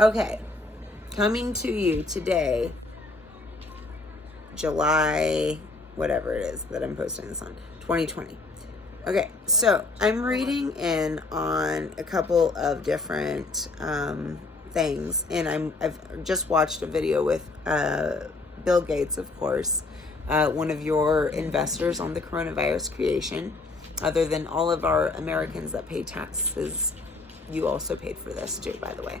Okay, coming to you today, July, whatever it is that I'm posting this on, 2020. Okay, so I'm reading in on a couple of different things, and I've just watched a video with Bill Gates, of course, one of your investors on the coronavirus creation. Other than all of our Americans that pay taxes, you also paid for this too, by the way.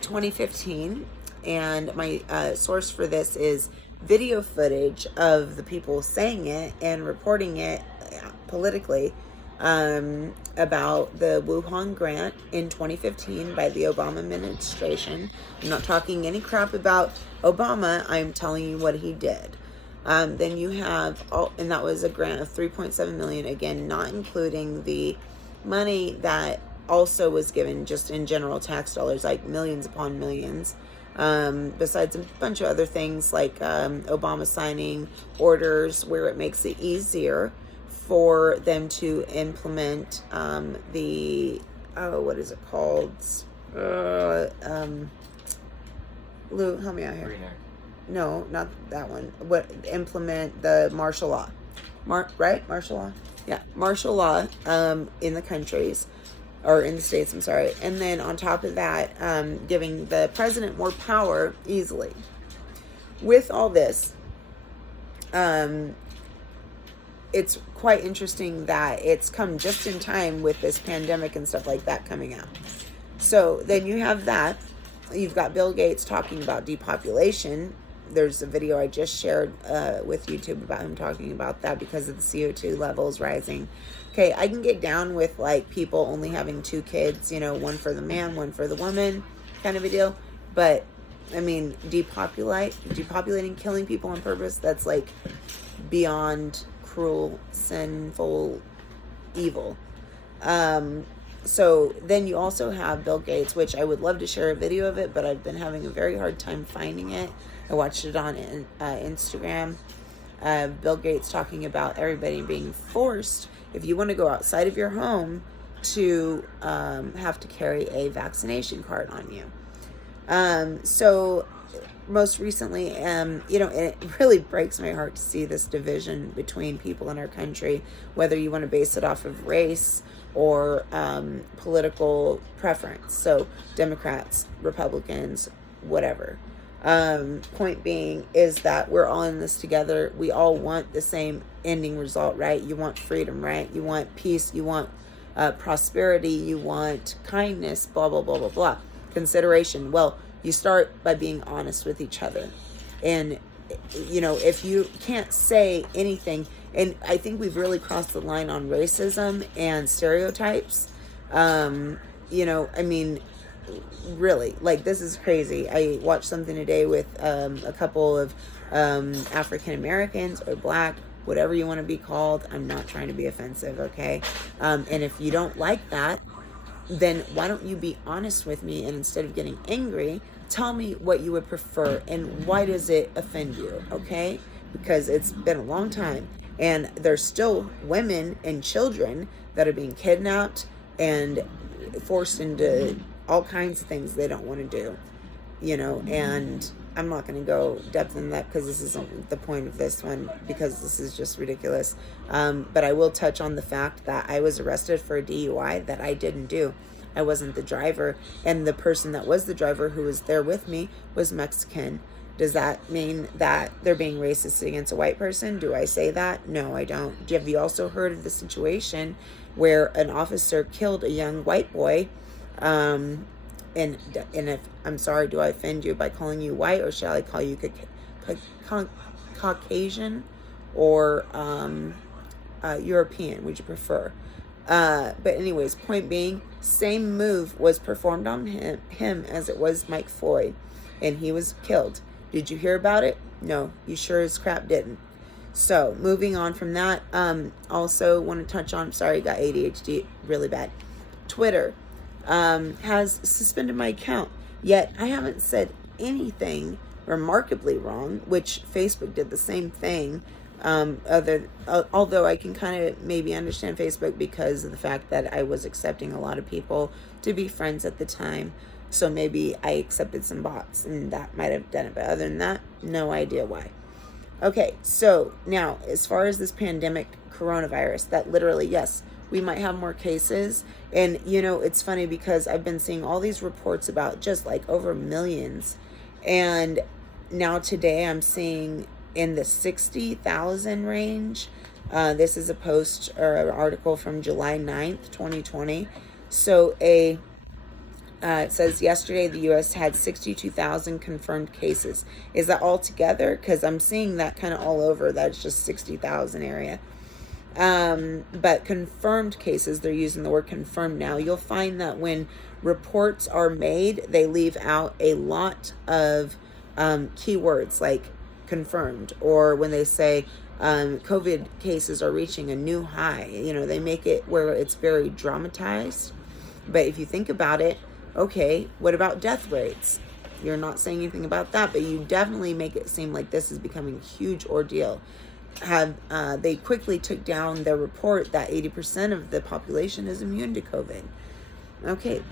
2015, and my source for this is video footage of the people saying it and reporting it politically about the Wuhan grant in 2015 by the Obama administration. I'm not talking any crap about Obama. I'm telling you what he did. Then you have, and that was a grant of $3.7 million, again, not including the money that also was given just in general tax dollars, like millions upon millions. Besides a bunch of other things like Obama signing orders where it makes it easier for them to implement what is it called? Lou, help me out here. No, not that one. Implement the martial law. Right? Martial law? Yeah, martial law in the countries, or in the states, I'm sorry. And then on top of that, giving the president more power easily. With all this, it's quite interesting that it's come just in time with this pandemic and stuff like that coming out. So then you have that. You've got Bill Gates talking about depopulation. There's a video I just shared with YouTube about him talking about that because of the CO2 levels rising. Okay, I can get down with like people only having 2 kids, one for the man, one for the woman, kind of a deal. But I mean, depopulating, killing people on purpose, that's like beyond cruel, sinful, evil. So then you also have Bill Gates, which I would love to share a video of it, but I've been having a very hard time finding it. I watched it on Instagram. Bill Gates talking about everybody being forced, if you want to go outside of your home, to have to carry a vaccination card on you. So most recently, it really breaks my heart to see this division between people in our country, whether you want to base it off of race or political preference. So Democrats, Republicans, whatever. Point being is that we're all in this together. We all want the same ending result, right? You want freedom, right? You want peace. You want prosperity. You want kindness, blah, blah, blah, blah, blah. Consideration. Well, you start by being honest with each other. And, if you can't say anything, and I think we've really crossed the line on racism and stereotypes. Really, like, this is crazy. I watched something today with a couple of African Americans or Black, whatever you want to be called. I'm not trying to be offensive, okay? And if you don't like that, then why don't you be honest with me, and instead of getting angry, tell me what you would prefer and why does it offend you, okay? Because it's been a long time, and there's still women and children that are being kidnapped and forced into all kinds of things they don't want to do, and I'm not going to go depth in that because this isn't the point of this one, because this is just ridiculous. But I will touch on the fact that I was arrested for a DUI that I didn't do. I wasn't the driver, and the person that was the driver who was there with me was Mexican. Does that mean that they're being racist against a white person? Do I say that? No, I don't. Have you also heard of the situation where an officer killed a young white boy? And if I'm sorry, do I offend you by calling you white, or shall I call you Caucasian or European? Would you prefer? But anyways, point being, same move was performed on him as it was Mike Floyd, and he was killed. Did you hear about it? No, you sure as crap didn't. So moving on from that, also want to touch on, sorry, got ADHD really bad. Twitter has suspended my account, yet I haven't said anything remarkably wrong, which Facebook did the same thing. Although I can kind of maybe understand Facebook because of the fact that I was accepting a lot of people to be friends at the time. So maybe I accepted some bots and that might have done it. But other than that, no idea why. Okay, so now as far as this pandemic coronavirus, that literally, yes, we might have more cases. And, you know, it's funny because I've been seeing all these reports about just like over millions. And now today I'm seeing in the 60,000 range. This is a post or an article from July 9th, 2020. So it says yesterday the U.S. had 62,000 confirmed cases. Is that all together? Because I'm seeing that kind of all over. That's just 60,000 area. But confirmed cases, they're using the word confirmed now. You'll find that when reports are made, they leave out a lot of keywords like confirmed, or when they say COVID cases are reaching a new high, you know, they make it where it's very dramatized. But if you think about it, okay, what about death rates? You're not saying anything about that, but you definitely make it seem like this is becoming a huge ordeal. They quickly took down their report that 80% of the population is immune to COVID. Okay.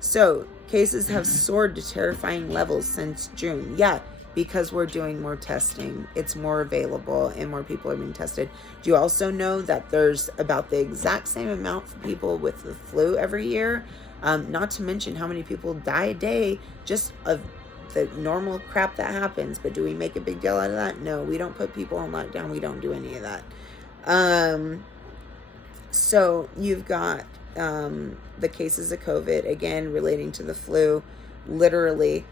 So, cases have soared to terrifying levels since June. Yeah, because we're doing more testing. It's more available and more people are being tested. Do you also know that there's about the exact same amount for people with the flu every year? Not to mention how many people die a day just of the normal crap that happens. But do we make a big deal out of that? No, we don't put people on lockdown. We don't do any of that. So you've got the cases of COVID, again, relating to the flu. Literally,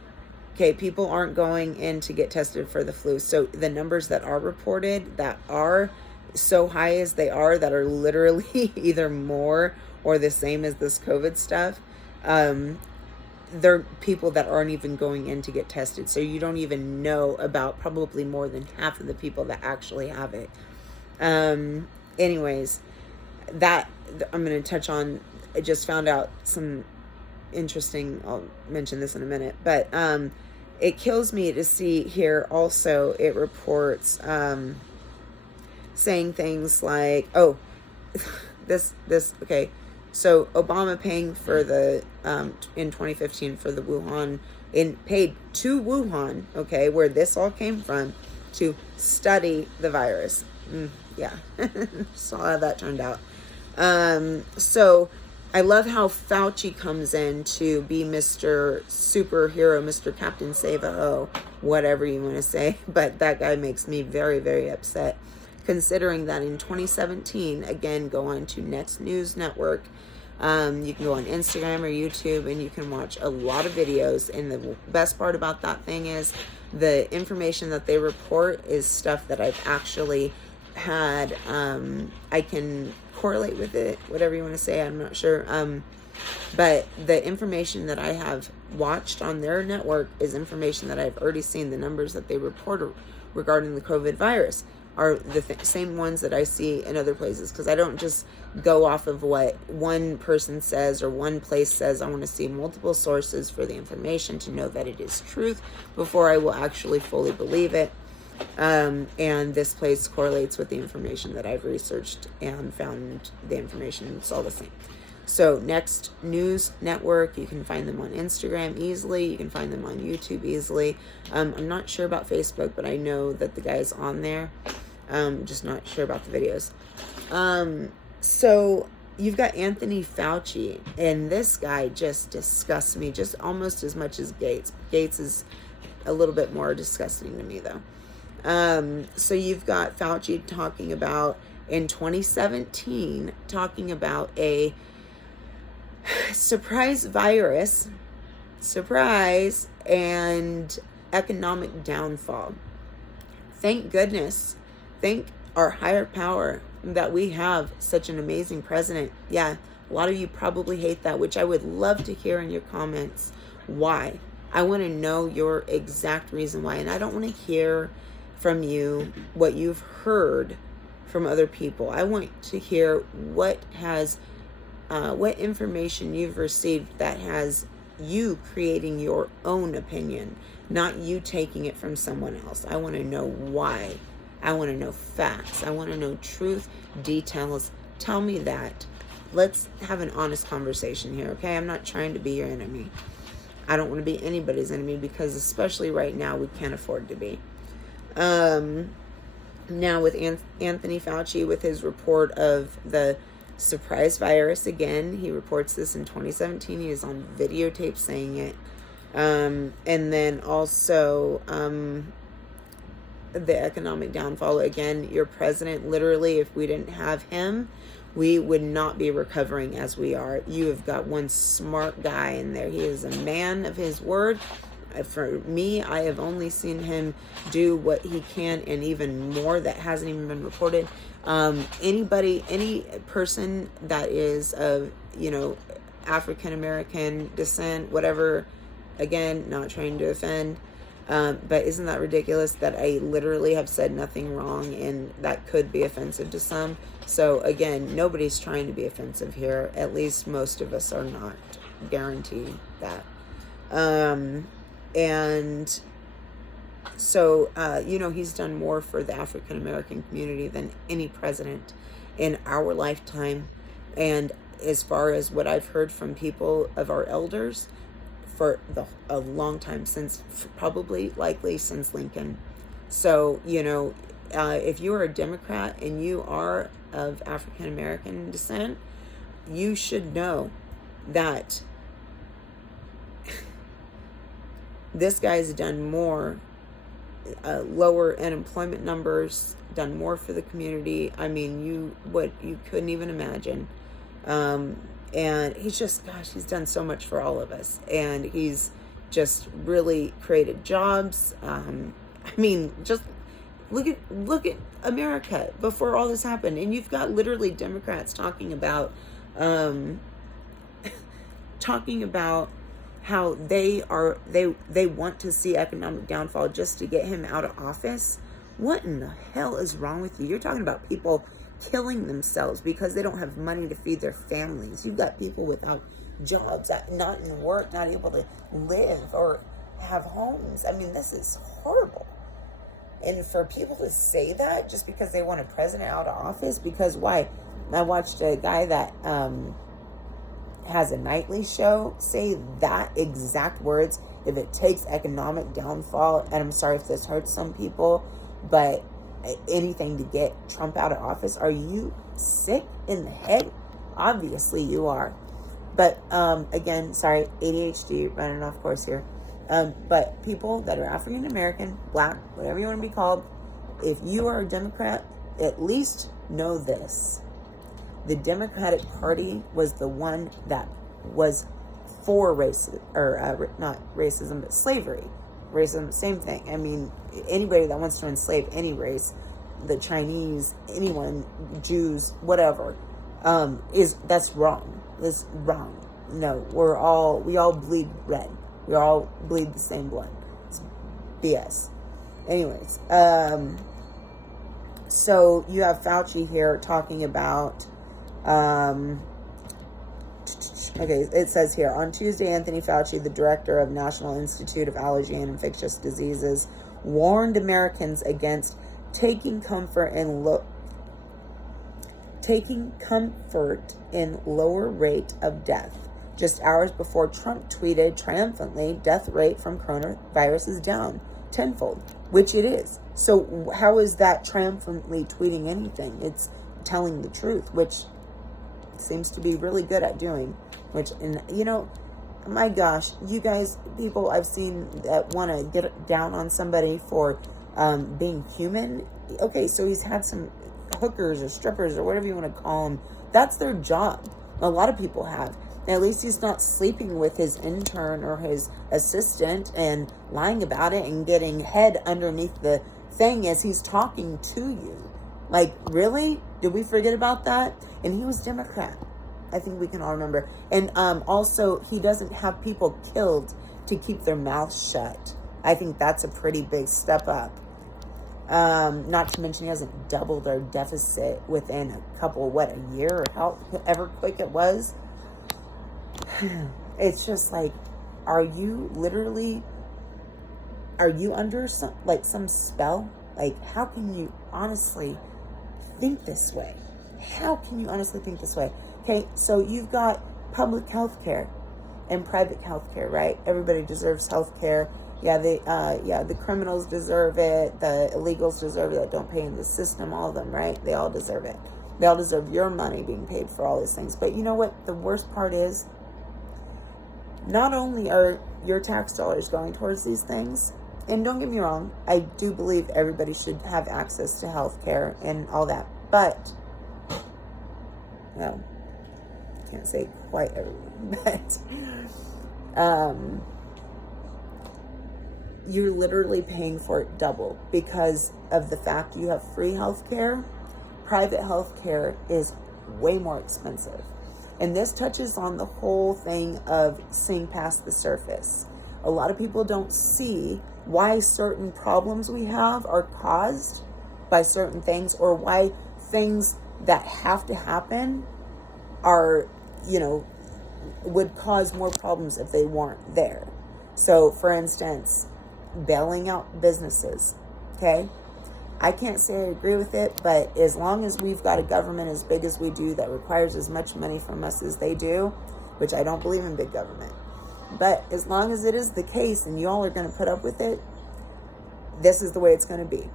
okay, people aren't going in to get tested for the flu. So the numbers that are reported that are so high as they are, that are literally either more or the same as this COVID stuff, they're people that aren't even going in to get tested. So you don't even know about probably more than half of the people that actually have it. Anyways, that I'm going to touch on. I just found out some interesting, I'll mention this in a minute, but it kills me to see here also it reports saying things like, oh, this okay, so Obama paying for the in 2015 for the Wuhan, paid to Wuhan, okay, where this all came from, to study the virus. Yeah, saw how that turned out. So I love how Fauci comes in to be Mr. Superhero, Mr. Captain Save-A-Ho, whatever you want to say. But that guy makes me very, very upset, considering that in 2017, again, go on to Next News Network. You can go on Instagram or YouTube and you can watch a lot of videos. And the best part about that thing is the information that they report is stuff that I've actually had. I can correlate with it, whatever you want to say, I'm not sure. But the information that I have watched on their network is information that I've already seen. The numbers that they report regarding the COVID virus are the same ones that I see in other places, because I don't just go off of what one person says or one place says. I want to see multiple sources for the information to know that it is truth before I will actually fully believe it. And this place correlates with the information that I've researched and found the information. It's all the same. So Next News Network, you can find them on Instagram easily. You can find them on YouTube easily. I'm not sure about Facebook, but I know that the guy's on there. Just not sure about the videos. So you've got Anthony Fauci, and this guy just disgusts me just almost as much as Gates. Gates is a little bit more disgusting to me, though. So you've got Fauci talking about, in 2017, talking about a surprise virus, and economic downfall. Thank goodness, thank our higher power that we have such an amazing president. Yeah, a lot of you probably hate that, which I would love to hear in your comments. Why? I want to know your exact reason why, and I don't want to hear from you what you've heard from other people. I want to hear what information you've received that has you creating your own opinion, not you taking it from someone else. I want to know why. I want to know facts. I want to know truth, details. Tell me that. let's have an honest conversation here, okay? I'm not trying to be your enemy. I don't want to be anybody's enemy, because especially right now, we can't afford to be. Now with Anthony Fauci, with his report of the surprise virus again, he reports this in 2017. He is on videotape saying it. And then also the economic downfall. Again, your president, literally, if we didn't have him, we would not be recovering as we are. You have got one smart guy in there. He is a man of his word. For me, I have only seen him do what he can, and even more that hasn't even been reported. Any person that is of, African American descent, whatever, again, not trying to offend, but isn't that ridiculous that I literally have said nothing wrong, and that could be offensive to some? So again, nobody's trying to be offensive here. At least most of us are not. Guarantee that. And so, he's done more for the African American community than any president in our lifetime. And as far as what I've heard from people of our elders, for a long time, since likely since Lincoln. So, if you are a Democrat and you are of African American descent, you should know that this guy's done more, lower unemployment numbers, done more for the community. I mean, you couldn't even imagine. And he's done so much for all of us. And he's just really created jobs. Just look at America before all this happened. And you've got literally Democrats talking about how they want to see economic downfall just to get him out of office. What in the hell is wrong with you? You're talking about people killing themselves because they don't have money to feed their families. You've got people without jobs, not in work, not able to live or have homes. I mean, this is horrible. And for people to say that just because they want a president out of office, because why? I watched a guy that has a nightly show say that exact words. If it takes economic downfall, and I'm sorry if this hurts some people, but anything to get Trump out of office. Are you sick in the head? Obviously you are. But again, sorry, ADHD running off course here. But people that are African American, black, whatever you want to be called, if you are a Democrat, at least know this. The Democratic Party was the one that was for not racism, but slavery. Racism, same thing. I mean, anybody that wants to enslave any race, the Chinese, anyone, Jews, whatever, that's wrong. It's wrong. No, we all bleed red. We all bleed the same blood. It's BS. Anyways, so you have Fauci here talking about, okay, it says here, on Tuesday, Anthony Fauci, the director of National Institute of Allergy and Infectious Diseases, warned Americans against taking comfort in lower rate of death. Just hours before Trump tweeted triumphantly, death rate from coronavirus is down tenfold, which it is. So how is that triumphantly tweeting anything? It's telling the truth, which seems to be really good at doing, my gosh, you guys, people I've seen that want to get down on somebody for being human. Okay, so he's had some hookers or strippers or whatever you want to call them. That's their job. A lot of people have. At least he's not sleeping with his intern or his assistant and lying about it and getting head underneath the thing as he's talking to you. Like, really? Did we forget about that? And he was Democrat. I think we can all remember. And also, he doesn't have people killed to keep their mouths shut. I think that's a pretty big step up. Not to mention he hasn't doubled our deficit within a year, or however quick it was. It's just like, are you under some spell? Like, how can you honestly think this way? How can you honestly think this way? Okay, so you've got public health care and private health care, right? Everybody deserves health care. Yeah, the criminals deserve it. The illegals deserve it that don't pay in the system, all of them, right? They all deserve it. They all deserve your money being paid for all these things. But you know what the worst part is? Not only are your tax dollars going towards these things, and don't get me wrong, I do believe everybody should have access to health care and all that, but, well, can't say quite everyone, but you're literally paying for it double because of the fact you have free health care. Private health care is way more expensive. And this touches on the whole thing of seeing past the surface. A lot of people don't see why certain problems we have are caused by certain things, or why things that have to happen are, would cause more problems if they weren't there. So, for instance, bailing out businesses, okay? I can't say I agree with it, but as long as we've got a government as big as we do that requires as much money from us as they do, which I don't believe in big government, but as long as it is the case and y'all are going to put up with it, this is the way it's going to be.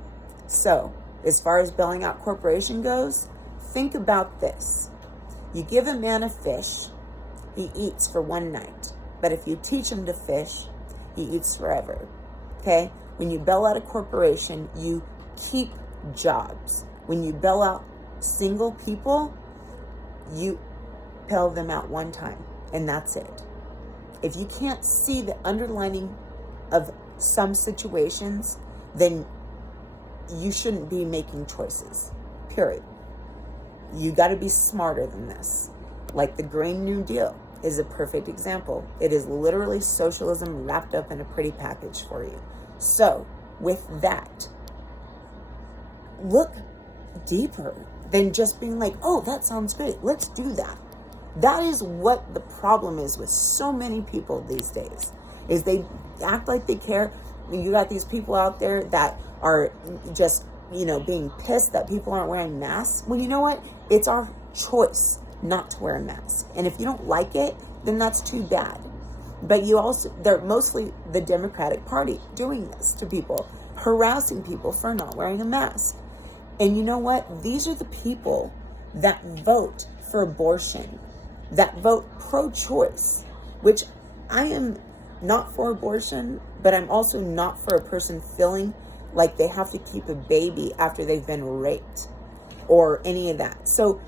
So, as far as bailing out corporation goes, think about this. You give a man a fish, he eats for one night. But if you teach him to fish, he eats forever. Okay? When you bail out a corporation, you keep jobs. When you bail out single people, you bail them out one time, and that's it. If you can't see the underlining of some situations, then you shouldn't be making choices, period. You got to be smarter than this. Like the Green New Deal is a perfect example. It is literally socialism wrapped up in a pretty package for you. So, with that, look deeper than just being like, oh, that sounds great, let's do that. That is what the problem is with so many people these days, is they act like they care. You got these people out there that are just, being pissed that people aren't wearing masks. Well, you know what? It's our choice not to wear a mask. And if you don't like it, then that's too bad. But they're mostly the Democratic Party doing this to people, harassing people for not wearing a mask. And you know what? These are the people that vote for abortion, that vote pro-choice, which I am not for abortion, but I'm also not for a person feeling like they have to keep a baby after they've been raped or any of that. So,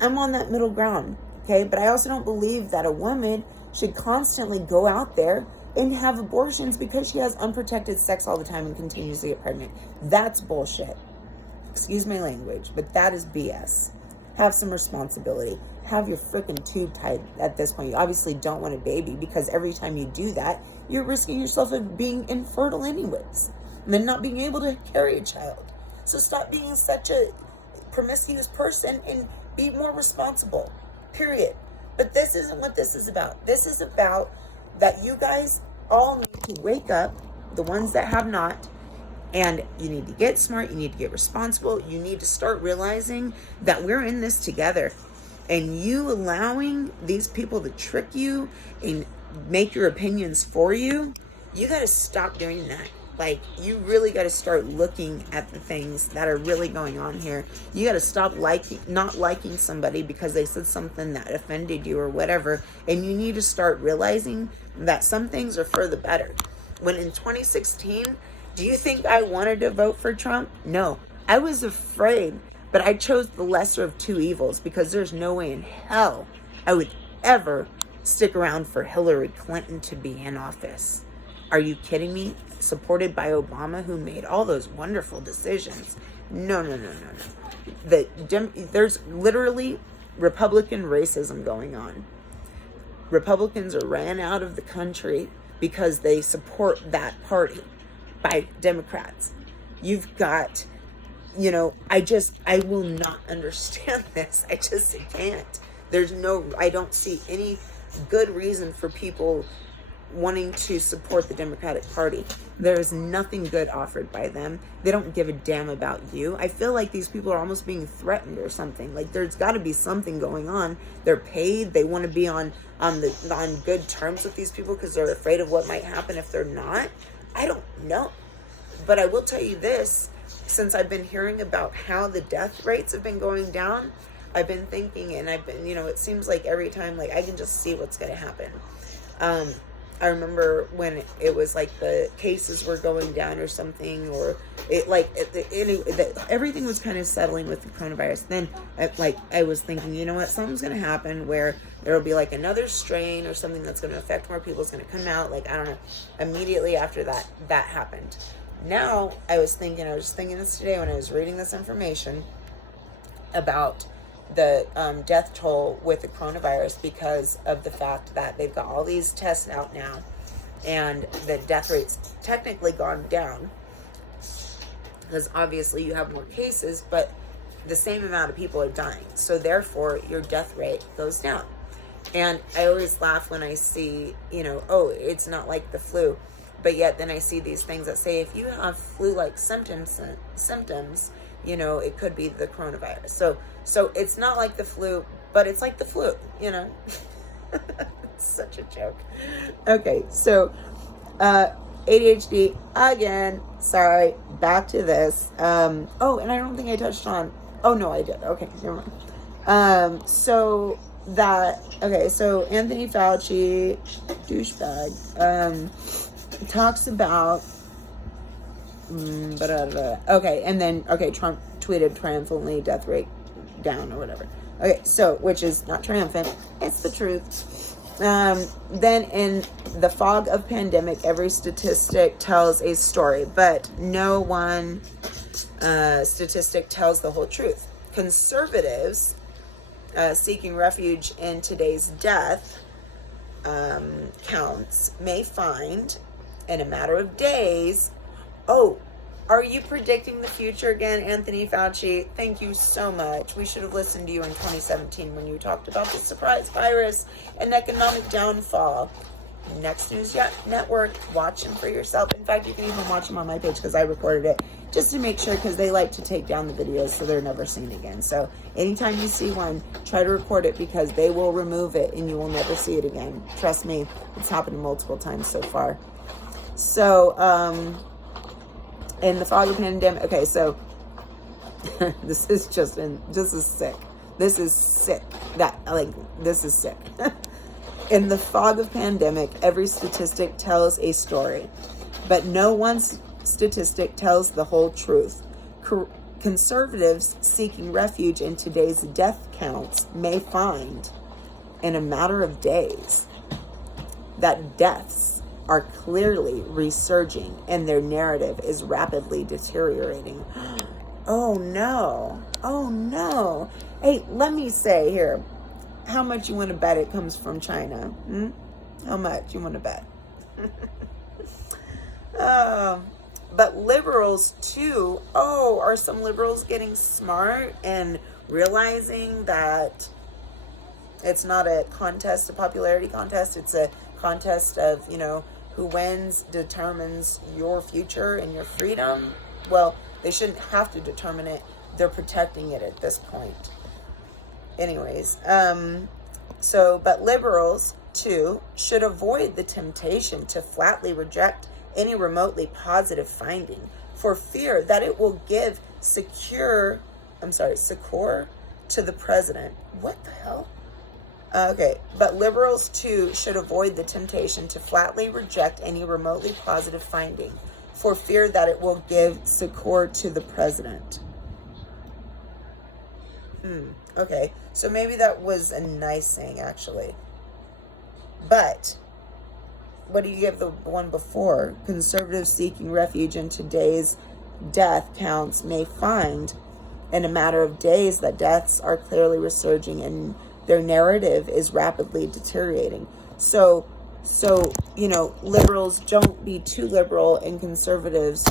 I'm on that middle ground, okay? But I also don't believe that a woman should constantly go out there and have abortions because she has unprotected sex all the time and continues to get pregnant. That's bullshit. Excuse my language, but that is BS. Have some responsibility. Have your freaking tube tied at this point. You obviously don't want a baby because every time you do that, you're risking yourself of being infertile anyways and then not being able to carry a child. So stop being such a promiscuous person and be more responsible, period. But this isn't what this is about. This is about that you guys all need to wake up, the ones that have not, and you need to get smart, you need to get responsible, you need to start realizing that we're in this together. And you allowing these people to trick you and make your opinions for you, you got to stop doing that. Like, you really got to start looking at the things that are really going on here. You got to stop not liking somebody because they said something that offended you or whatever. And you need to start realizing that some things are for the better. When in 2016, do you think I wanted to vote for Trump? No, I was afraid, but I chose the lesser of two evils because there's no way in hell I would ever stick around for Hillary Clinton to be in office. Are you kidding me? Supported by Obama, who made all those wonderful decisions. No. There's literally Republican racism going on. Republicans are ran out of the country because they support that party by Democrats. You've got, I will not understand this. I just can't. I don't see any good reason for people wanting to support the Democratic Party. There is nothing good offered by them. They don't give a damn about you. I feel like these people are almost being threatened or something. Like, there's got to be something going on. They're paid. They want to be on good terms with these people because they're afraid of what might happen if they're not. I don't know. But I will tell you this, since I've been hearing about how the death rates have been going down, I've been thinking, and I've been, it seems like every time, like, I can just see what's going to happen. I remember when it was like the cases were going down or something, or everything was kind of settling with the coronavirus. Then I was thinking, you know what, something's going to happen where there will be like another strain or something that's going to affect more people. It's going to come out. Like, I don't know. Immediately after that happened. Now I was thinking this today when I was reading this information about the death toll with the coronavirus, because of the fact that they've got all these tests out now and the death rate's technically gone down because obviously you have more cases, but the same amount of people are dying, so therefore your death rate goes down. And I always laugh when I see, oh, it's not like the flu, but yet then I see these things that say if you have flu-like symptoms, it could be the coronavirus. So it's not like the flu, but it's like the flu, It's such a joke. Okay, so ADHD again. Sorry, back to this. And I don't think I touched on. Oh no, I did. Okay, never mind. So Anthony Fauci, douchebag, talks about. Trump tweeted triumphantly, death rate down or whatever. Okay, so, which is not triumphant, it's the truth. Then in the fog of pandemic, every statistic tells a story, but no one statistic tells the whole truth. Conservatives seeking refuge in today's death counts may find in a matter of days. Oh, are you predicting the future again, Anthony Fauci? Thank you so much. We should have listened to you in 2017 when you talked about the surprise virus and economic downfall. Next News Network, watch them for yourself. In fact, you can even watch them on my page because I recorded it just to make sure, because they like to take down the videos so they're never seen again. So anytime you see one, try to record it because they will remove it and you will never see it again. Trust me, it's happened multiple times so far. So, in the fog of pandemic, okay, so this is sick. This is sick. This is sick. In the fog of pandemic, every statistic tells a story, but no one statistic tells the whole truth. Conservatives seeking refuge in today's death counts may find, in a matter of days, that deaths are clearly resurging and their narrative is rapidly deteriorating. Oh no. Hey, let me say here, how much you want to bet it comes from China? How much you want to bet? But liberals too. Oh, are some liberals getting smart and realizing that it's not a contest, a popularity contest? It's a contest of, who wins determines your future and your freedom. Well, they shouldn't have to determine it. They're protecting it at this point. Anyways, but liberals too should avoid the temptation to flatly reject any remotely positive finding for fear that it will give succor to the president. What the hell? Okay, but liberals too should avoid the temptation to flatly reject any remotely positive finding for fear that it will give succor to the president. Okay, so maybe that was a nice saying, actually. But what do you give the one before? Conservatives seeking refuge in today's death counts may find in a matter of days that deaths are clearly resurging and their narrative is rapidly deteriorating. So, liberals, don't be too liberal, and conservatives,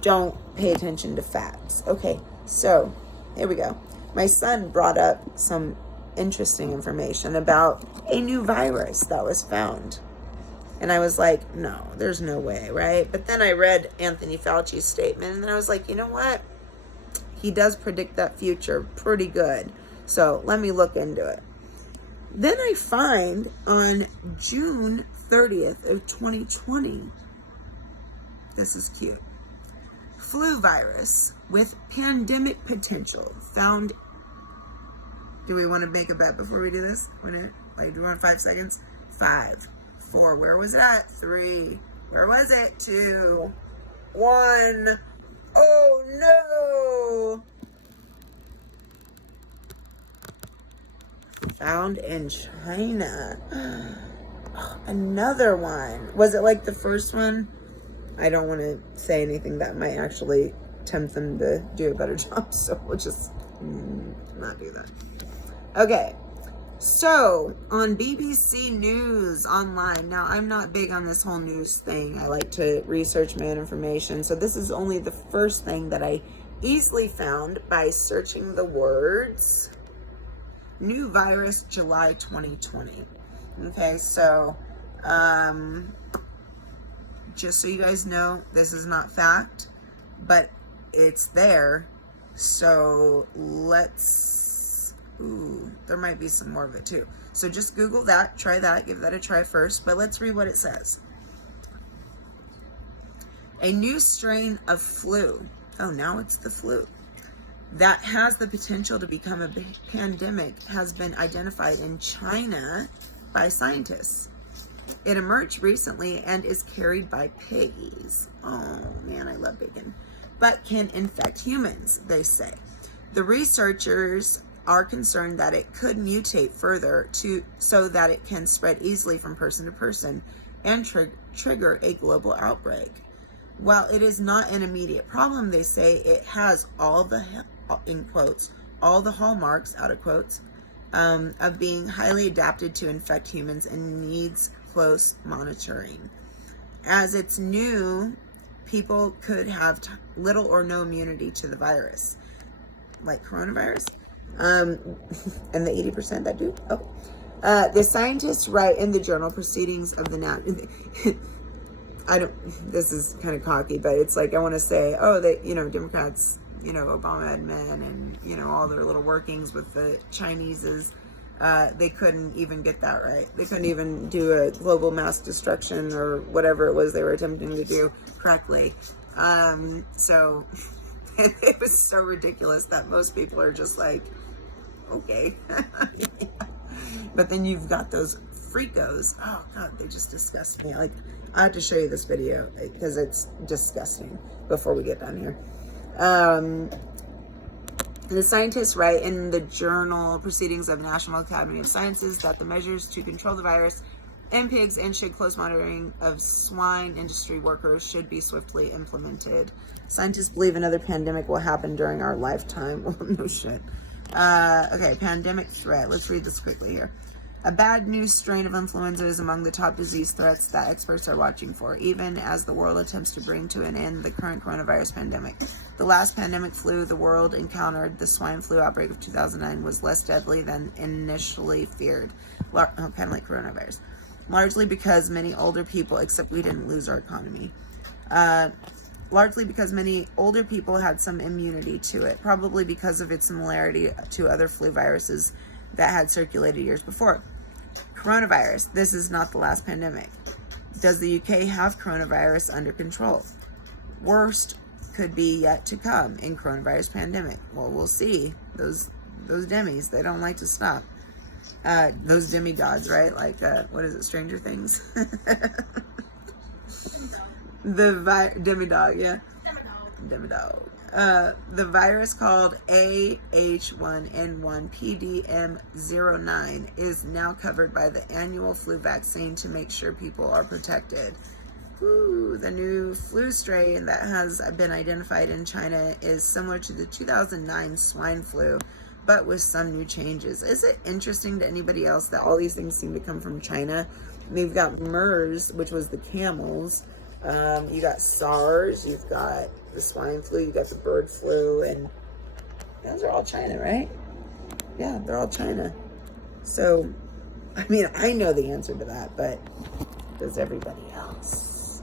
don't pay attention to facts. Okay, so here we go. My son brought up some interesting information about a new virus that was found. And I was like, no, there's no way, right? But then I read Anthony Fauci's statement, and then I was like, you know what? He does predict that future pretty good. So let me look into it. Then I find on June 30th of 2020, this is cute, flu virus with pandemic potential found. Do we want to make a bet before we do this? Do we want 5 seconds? 5, 4, where was it at? 3, where was it? 2, 1. Oh no! Found in China. Another one. Was it like the first one? I don't want to say anything that might actually tempt them to do a better job, so we'll just not do that. Okay, so on BBC News Online, now I'm not big on this whole news thing. I like to research my own information, so this is only the first thing that I easily found by searching the words new virus July 2020. Okay, so just so you guys know, this is not fact, but it's there. So there might be some more of it too. So just Google that, try that, give that a try first, but let's read what it says. A new strain of flu. Oh, now it's the flu. That has the potential to become a pandemic has been identified in China by scientists. It emerged recently and is carried by piggies. Oh man, I love bacon. But can infect humans, they say. The researchers are concerned that it could mutate further so that it can spread easily from person to person and trigger a global outbreak. While it is not an immediate problem, they say it has all the, in quotes, all the hallmarks, out of quotes, of being highly adapted to infect humans and needs close monitoring. As it's new, people could have little or no immunity to the virus, like coronavirus, and the 80% that do. Oh, the scientists write in the journal Proceedings of the this is kind of cocky, but it's like, I want to say, Democrats, Obama had men and, all their little workings with the Chinese's, they couldn't even get that right. They couldn't even do a global mass destruction or whatever it was they were attempting to do correctly. So it was so ridiculous that most people are just like, okay. But then you've got those freakos. Oh God, they just disgust me. Like, I have to show you this video because it's disgusting before we get done here. The scientists write in the journal Proceedings of the National Academy of Sciences that the measures to control the virus in pigs and should close monitoring of swine industry workers should be swiftly implemented. Scientists believe another pandemic will happen during our lifetime. Well, no shit. Okay, pandemic threat. Let's read this quickly here. A bad new strain of influenza is among the top disease threats that experts are watching for, even as the world attempts to bring to an end the current coronavirus pandemic. The last pandemic flu the world encountered, the swine flu outbreak of 2009, was less deadly than initially feared. Kind of like coronavirus. Largely because many older people, except we didn't lose our economy. Largely because many older people had some immunity to it, probably because of its similarity to other flu viruses that had circulated years before. Coronavirus. This is not the last pandemic. Does the UK have coronavirus under control? Worst could be yet to come in coronavirus pandemic. Well, we'll see. Those demis, they don't like to stop. Those demigods, right? Like, what is it, Stranger Things? Demidog, yeah. Demidog. The virus called AH1N1 PDM09 is now covered by the annual flu vaccine to make sure people are protected. Ooh, the new flu strain that has been identified in China is similar to the 2009 swine flu, but with some new changes. Is it interesting to anybody else that all these things seem to come from China? We've got MERS, which was the camels. You got SARS, you've got the swine flu, you got the bird flu, and those are all China, right? Yeah, they're all China. So, I mean, I know the answer to that, but does everybody else.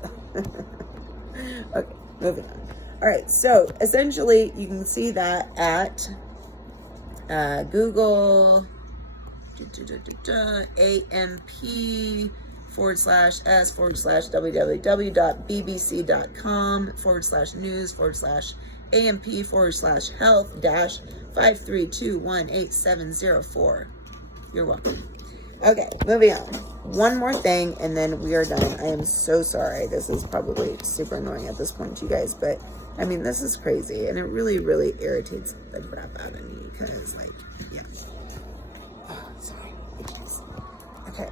Okay, moving on. All right, so essentially you can see that at Google AMP//www.bbc.com/news/AMP/health-5321870. You're welcome. Okay, moving on. One more thing, and then we are done. I am so sorry. This is probably super annoying at this point to you guys, but I mean, this is crazy, and it really, really irritates the crap out of me because, like, yeah. Oh, sorry. Okay.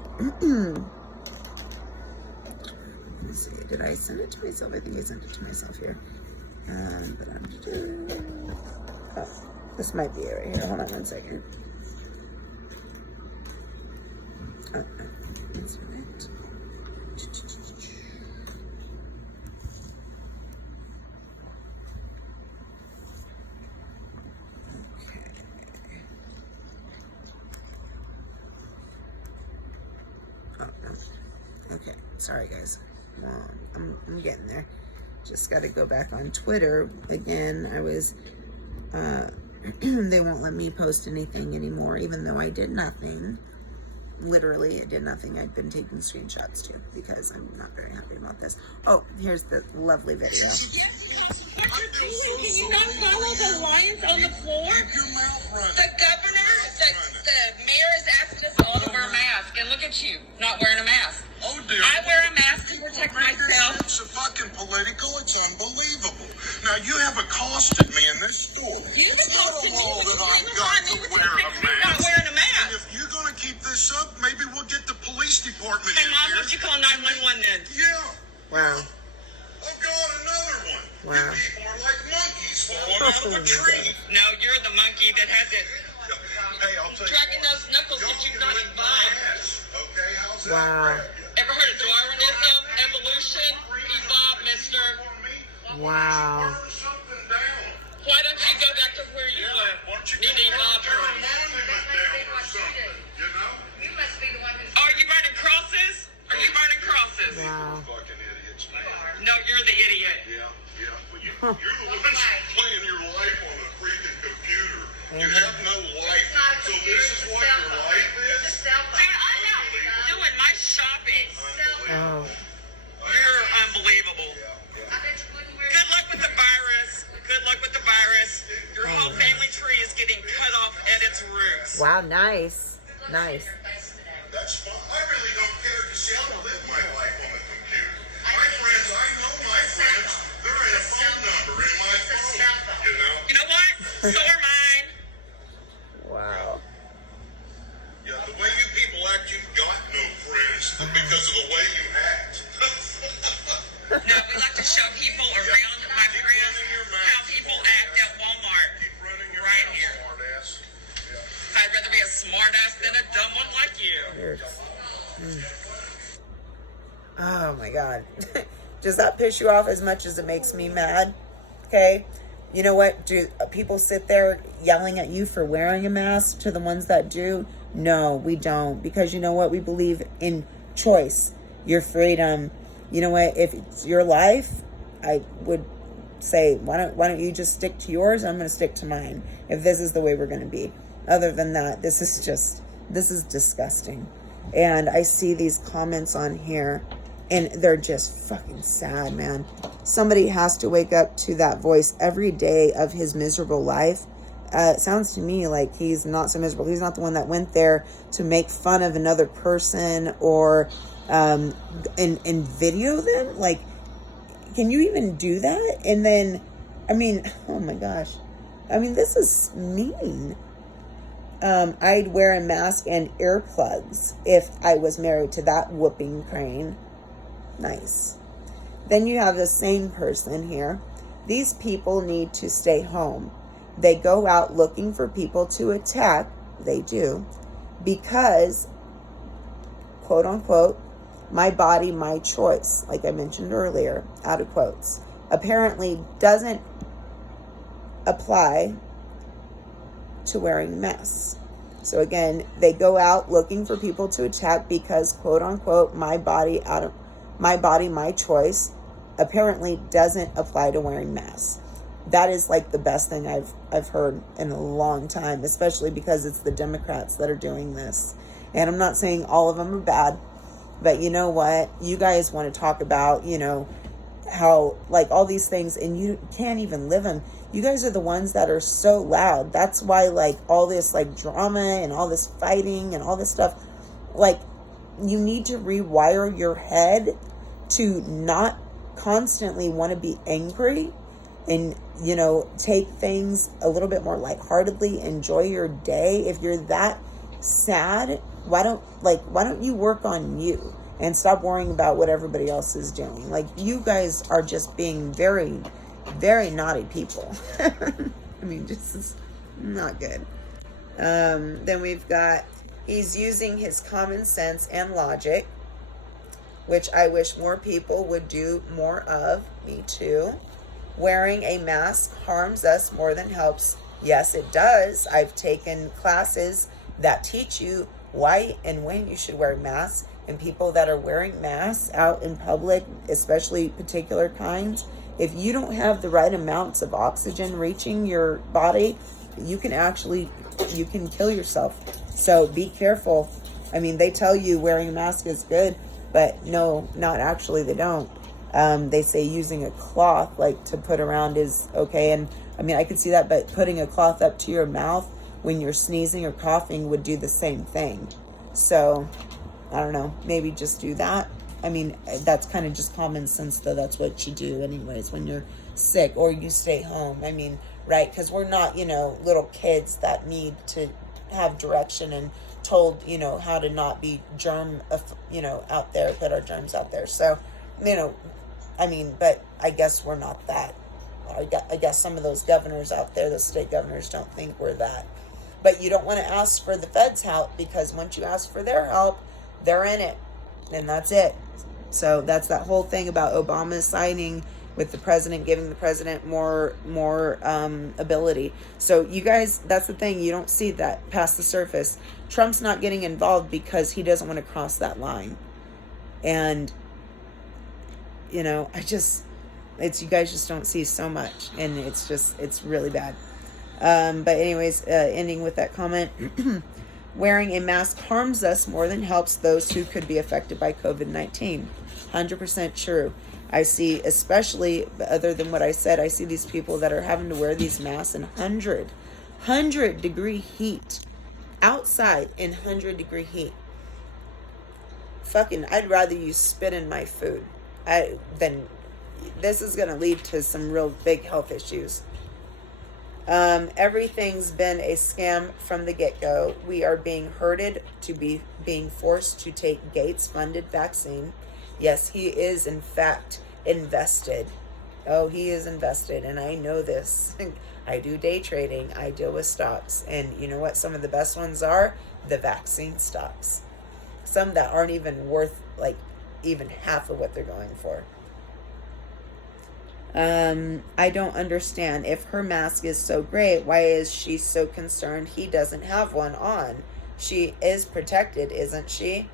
Let's see. Did I send it to myself? I think I sent it to myself here. But this might be it right here. Hold on one second. Oh, no. That's right. Oh, no. Okay. Sorry, guys. Well, I'm getting there. Just got to go back on Twitter again. I was, they won't let me post anything anymore, even though I did nothing. Literally, I did nothing. I'd been taking screenshots too because I'm not very happy about this. Oh, here's the lovely video. What you're doing? Can you not follow the lines on the floor? The governor, the mayor is asking us all to wear masks, and look at you, not wearing a mask. Oh dear. I wear a mask to protect myself. It's a fucking political. It's unbelievable. Now you have accosted me in this store. You've accosted me that because I've you got me to with wear a not mask. wearing a And mask. if you're gonna keep this up, maybe we'll get the police department Hey, in Mom, here. would you call 911 then? Yeah. Wow. Oh God, another one. Wow. You people are like monkeys falling out of a tree. No, you're the monkey that has it. Hey, I'll tell you Dragging what. those knuckles Y'all that you've can got lick my involved. ass, okay? How's that Wow. grab you? Ever heard of Darwinism, evolution, evolve, mister? Wow. Burn something down. Why don't you go back to where you live? Why don't you Need go a mob tear a room. monument down or something, you know? You must be the one who's... Are you burning crosses? Are you burning crosses? Wow. Fucking idiots, man. No, you're the idiot. Yeah. Well, you're the ones playing your life on a freaking computer. You have no life. So this is what your life is? Dude, I'm out doing my shopping. Oh. You're unbelievable. Good luck with the virus. Good luck with the virus. Your whole family tree is getting cut off at its roots. Wow, nice. Nice. That's fine. I really don't care because see, I don't live my life on the computer. My friends, I know my friends. They're in a phone number in my phone. You know? You know what? So are mine. Wow. Yeah, the way you people act, you've got no friends because of the way you act. No, we like to show people around my friends how people act at Walmart. Keep running your Right mouth, here. smartass. Yeah. I'd rather be a smartass than a dumb one like you. Weird. Oh my God. Does that piss you off as much as it makes me mad? Okay. You know what? Do people sit there yelling at you for wearing a mask to the ones that do? No, we don't. Because you know what? We believe in choice, your freedom. You know what? If it's your life, I would say, why don't you just stick to yours? I'm going to stick to mine. If this is the way we're going to be. Other than that, this is disgusting. And I see these comments on here and they're just fucking sad, man. Somebody has to wake up to that voice every day of his miserable life. It sounds to me like he's not so miserable. He's not the one that went there to make fun of another person or and video them. Like, can you even do that? And then, I mean, oh my gosh. I mean, this is mean. I'd wear a mask and earplugs if I was married to that whooping crane. Nice. Then you have the same person here. These people need to stay home. They go out looking for people to attack. They do. Because, quote unquote, my body, my choice, like I mentioned earlier, out of quotes, apparently doesn't apply to wearing masks. So again, they go out looking for people to attack because, quote unquote, my body, my choice, apparently doesn't apply to wearing masks. That is like the best thing I've heard in a long time, especially because it's the Democrats that are doing this. And I'm not saying all of them are bad, but you know what? You guys want to talk about, how like all these things, and you can't even live them. You guys are the ones that are so loud. That's why like all this like drama and all this fighting and all this stuff, like you need to rewire your head to not constantly want to be angry and, take things a little bit more lightheartedly. Enjoy your day. If you're that sad, why don't you work on you and stop worrying about what everybody else is doing? Like, you guys are just being very, very naughty people. I mean, this is not good. Then we've got, he's using his common sense and logic, which I wish more people would do more of. Me too. Wearing a mask harms us more than helps. Yes, it does. I've taken classes that teach you why and when you should wear masks, and people that are wearing masks out in public, especially particular kinds, if you don't have the right amounts of oxygen reaching your body, you can kill yourself. So be careful. I mean, they tell you wearing a mask is good, but no, not actually. They don't. They say using a cloth like to put around is okay. And I mean, I could see that, but putting a cloth up to your mouth when you're sneezing or coughing would do the same thing. So I don't know, maybe just do that. I mean, that's kind of just common sense though. That's what you do anyways when you're sick, or you stay home. I mean, right? Because we're not, little kids that need to have direction and told, how to not be out there, put our germs out there. So, I mean, but I guess we're not that. I guess some of those governors out there, those state governors, don't think we're that. But you don't want to ask for the feds' help, because once you ask for their help, they're in it. And that's it. So that's that whole thing about Obama signing with the president, giving the president more ability. So you guys, that's the thing. You don't see that past the surface. Trump's not getting involved because he doesn't want to cross that line. And, you guys just don't see so much. And it's really bad. But anyways, ending with that comment, wearing a mask harms us more than helps those who could be affected by COVID-19. 100% true. I see, especially other than what I said, I see these people that are having to wear these masks in 100 degree heat, outside in 100 degree heat. Fucking, I'd rather you spit in my food. This is going to lead to some real big health issues. Everything's been a scam from the get-go. We are being herded to being forced to take Gates-funded vaccine. Yes, he is in fact invested. Oh, he is invested, and I know this. I do day trading. I deal with stocks, and you know what? Some of the best ones are the vaccine stocks. Some that aren't even worth even half of what they're going for. I don't understand. If her mask is so great, why is she so concerned he doesn't have one on? She is protected, isn't she?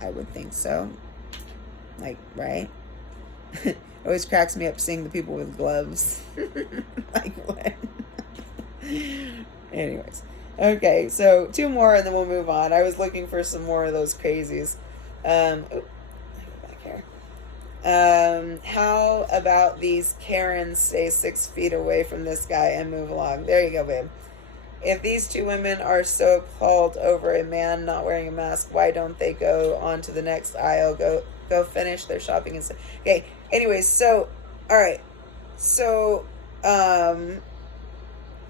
I would think so. Right? It always cracks me up seeing the people with gloves. What? Anyways. Okay, so 2 more and then we'll move on. I was looking for some more of those crazies. How about these Karens stay 6 feet away from this guy and move along? There you go, babe. If these 2 women are so appalled over a man not wearing a mask, why don't they go on to the next aisle, go finish their shopping and stuff? Okay, anyways, so, all right. So, I'm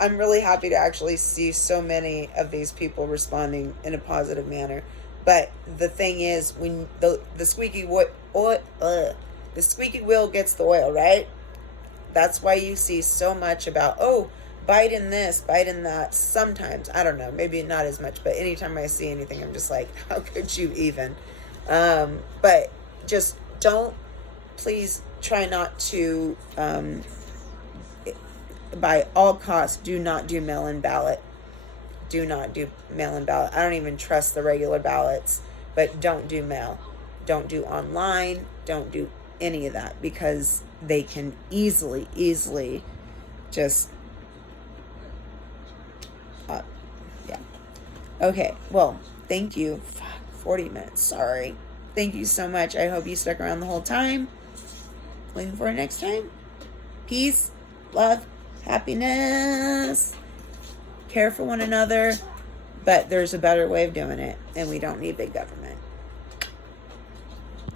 really happy to actually see so many of these people responding in a positive manner. But the thing is, when the squeaky wheel gets the oil, right? That's why you see so much about, Biden this, Biden that. Sometimes, I don't know, maybe not as much, but anytime I see anything, I'm just like, how could you even? But just please try not to, by all costs, do not do mail-in ballot. do not do mail-in ballot. I don't even trust the regular ballots, but don't do mail. Don't do online. Don't do any of that, because they can easily just, yeah. Okay, well, thank you. 40 minutes, sorry. Thank you so much. I hope you stuck around the whole time. Waiting for it next time. Peace, love, happiness. Care for one another, but there's a better way of doing it, and we don't need big government.